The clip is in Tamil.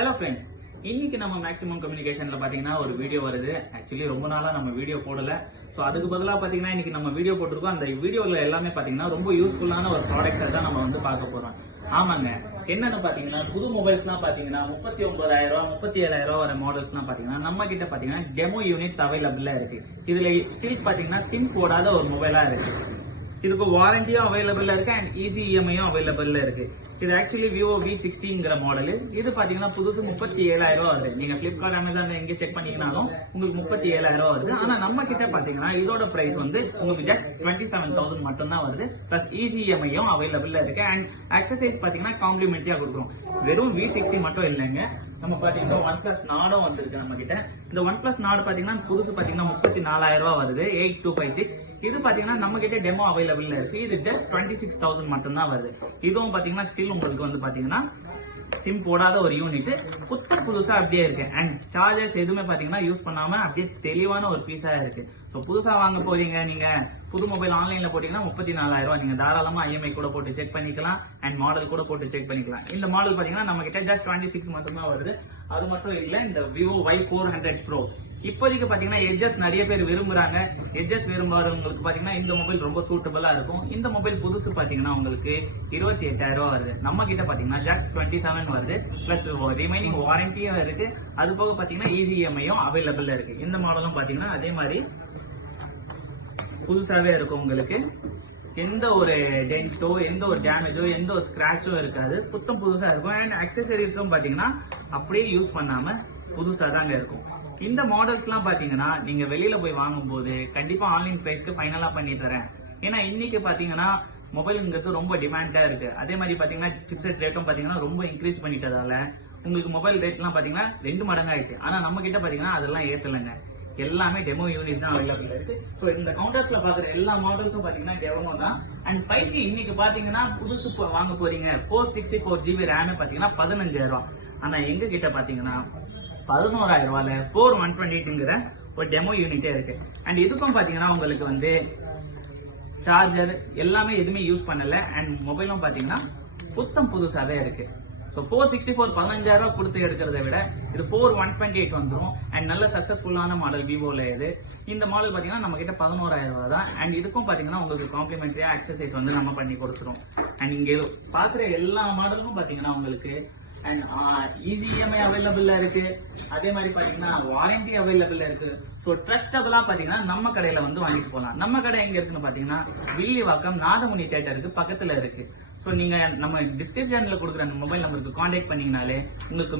ஹலோ ஃப்ரெண்ட்ஸ், இன்னைக்கு நம்ம மேக்ஸிமம் கம்யூனிகேஷன்ல பாத்தீங்கன்னா ஒரு வீடியோ வருது. ஆக்சுவலி ரொம்ப நாளா நம்ம வீடியோ போடல. ஸோ அதுக்கு பதிலாக பாத்தீங்கன்னா இன்னைக்கு நம்ம வீடியோ போட்டிருக்கோம். அந்த வீடியோல எல்லாமே பாத்தீங்கன்னா ரொம்ப யூஸ்ஃபுல்லான ஒரு ப்ராடக்ட்டை தான் நம்ம வந்து பார்க்க போறோம். ஆமாங்க, என்னன்னு பாத்தீங்கன்னா புது மொபைல்ஸ்லாம் பாத்தீங்கன்னா 39,000 37,000 வர மாடல்ஸ்லாம் பாத்தீங்கன்னா நம்ம கிட்ட பாத்தீங்கன்னா டெமோ யூனிட்ஸ் அவைலபிளா இருக்கு. இதுல ஸ்டில் பாத்தீங்கன்னா சிம் போடாத ஒரு மொபைலா இருக்கு. இதுக்கு வாரண்டியும் அவைலபிளா இருக்கு அண்ட் ஈஸி இஎம்ஐயும் அவைலபிளா இருக்கு. இது ஆக்சுவலி விவோ V60ங்கிற மாடல். இது பாத்தீங்கன்னா புதுசு 37,000 வருது. நீங்க பிளிப்கார்ட், அமேசான் எங்க செக் பண்ணீங்கனாலும் உங்களுக்கு 37,000 வருது. ஆனா நம்ம கிட்ட பாத்தீங்கன்னா இதோட பிரைஸ் வந்து உங்களுக்கு ஜஸ்ட் 27,000 மட்டும் தான் வருது. பிளஸ் ஈஸி இஎம்ஐயும் அவைலபிளா இருக்கு அண்ட் அக்சசரிஸ் பாத்தீங்கன்னா காம்ப்ளிமெண்டரியா கொடுக்குறோம். வெறும் V60 மட்டும் இல்லைங்க, நம்ம பாத்தீங்கன்னா OnePlus Nordம் வந்திருக்கு நம்ம கிட்ட. இந்த OnePlus Nord பாத்தீங்கன்னா புதுசு பாத்தீங்கன்னா 34,000 வருது, 8256. இது பாத்தீங்கன்னா நம்ம கிட்ட டெமோ அவைலபிள் இருக்கு. இது ஜஸ்ட் 26,000 மட்டும் தான் வருது. இதுவும் பாத்தீங்கன்னா ஸ்டில் உங்களுக்கு வந்து பாத்தீங்கன்னா சிம் போடாத ஒரு யூனிட் புதுசா அப்படியே இருக்கு அண்ட் சார்ஜர்ஸ் எதுவுமே பாத்தீங்கன்னா யூஸ் பண்ணாம அப்படியே தெளிவான ஒரு பீஸா இருக்கு. ஸோ புதுசா வாங்க போறீங்க, நீங்க புது மொபைல் ஆன்லைன்ல போட்டீங்கன்னா 34,000 நீங்க தாராளமா IMI கூட போட்டு செக் பண்ணிக்கலாம் அண்ட் மாடல் கூட போட்டு செக் பண்ணிக்கலாம். இந்த மாடல் பாத்தீங்கன்னா நம்ம கிட்ட ஜஸ்ட் 26 மட்டும் தான் வருது. அது மட்டும் இல்ல, இந்த விவோ Y400 Pro இப்போதைக்கு பாத்தீங்கன்னா எட்ஜஸ் நிறைய பேர் விரும்புறாங்க. எட்ஜஸ் விரும்பாதவங்களுக்கு பாத்தீங்கன்னா இந்த மொபைல் ரொம்ப சூட்டபிளா இருக்கும். இந்த மொபைல் புதுசு பாத்தீங்கன்னா உங்களுக்கு 28,000 வருது. நம்ம கிட்ட பாத்தீங்கன்னா ஜஸ்ட் 27 வருது. பிளஸ் ரிமைனிங் வாரண்டியும் இருக்கு. அது போக பாத்தீங்கன்னா ஈஸி இஎம்ஐயும் அவைலபிள் இருக்கு. இந்த மாடலும் பாத்தீங்கன்னா அதே மாதிரி புதுசாவே இருக்கும். உங்களுக்கு எந்த ஒரு டென்ட்டோ, எந்த ஒரு டேமேஜோ, எந்த ஒரு ஸ்கிராச்சோ இருக்காது. புதுசா இருக்கும் அண்ட் அக்சசரிஸும் பாத்தீங்கன்னா அப்படியே யூஸ் பண்ணாம புதுசா தாங்க இருக்கும். இந்த மாடல்ஸ்லாம் பாத்தீங்கன்னா நீங்க வெளியில போய் வாங்கும் போது கண்டிப்பா ஆன்லைன் பிரைஸ்க்கு ஃபைனலா பண்ணி தரேன். ஏன்னா இன்னைக்கு பாத்தீங்கன்னா மொபைலுங்கிறது ரொம்ப டிமாண்டா இருக்கு. அதே மாதிரி பாத்தீங்கன்னா சிப்செட் ரேட்டும் பாத்தீங்கன்னா ரொம்ப இன்க்ரீஸ் பண்ணிட்டதால உங்களுக்கு மொபைல் ரேட்லாம் பாத்தீங்கன்னா 2 மடங்கு ஆயிடுச்சு. ஆனா நம்ம கிட்ட பாத்தீங்கன்னா அதெல்லாம் ஏத்தலைங்க. எல்லாமே டெமோ யூனிட் தான் அவைலபிள் இருக்கு. ஸோ இந்த கவுண்டர்ஸ்ல பாக்குற எல்லா மாடல்ஸும் பாத்தீங்கன்னா டெமோ தான். அண்ட் 5G இன்னைக்கு பாத்தீங்கன்னா புதுசு வாங்க போறீங்க 464GB ரேமே பாத்தீங்கன்னா 15,000. ஆனா எங்க கிட்ட பாத்தீங்கன்னா 11,000 4128ங்கிற ஒரு டெமோ யூனிட்டே இருக்கு. அண்ட் இதுக்கும் பாத்தீங்கன்னா உங்களுக்கு வந்து சார்ஜர் எல்லாமே எதுவுமே யூஸ் பண்ணல அண்ட் மொபைலும் பாத்தீங்கன்னா புதுசாவே இருக்கு. ஸோ 464 15,000 கொடுத்து எடுக்கிறத விட இது 4128 வந்துடும் அண்ட் நல்ல சக்சஸ்ஃபுல்லான மாடல் விவோல இது. இந்த மாடல் பாத்தீங்கன்னா நம்ம கிட்ட 11,000 தான். அண்ட் இதுக்கும் பாத்தீங்கன்னா உங்களுக்கு காம்ப்ளிமெண்டரியா அக்சசரிஸ் வந்து நம்ம பண்ணி கொடுத்துரும். அண்ட் இங்க பாக்குற எல்லா மாடலும் பாத்தீங்கன்னா உங்களுக்கு அண்ட் ஈஸி இஎம்ஐ அவைலபிளா இருக்கு. அதே மாதிரி பாத்தீங்கன்னா வாரண்டி அவைலபிளா இருக்கு. ஸோ ட்ரஸ்டபிளா பாத்தீங்கன்னா நம்ம கடையில வந்து வாங்கிட்டு போகலாம். நம்ம கடை எங்க இருக்குன்னு பாத்தீங்கன்னா வில்லிவாக்கம் நாதமுனி தியேட்டருக்கு பக்கத்துல இருக்கு. ஸோ நீங்க நம்ம டிஸ்கிரிப்ஷன்ல கொடுக்குற அந்த மொபைல் நம்பருக்கு கான்டாக்ட் பண்ணீங்கனாலே உங்களுக்கு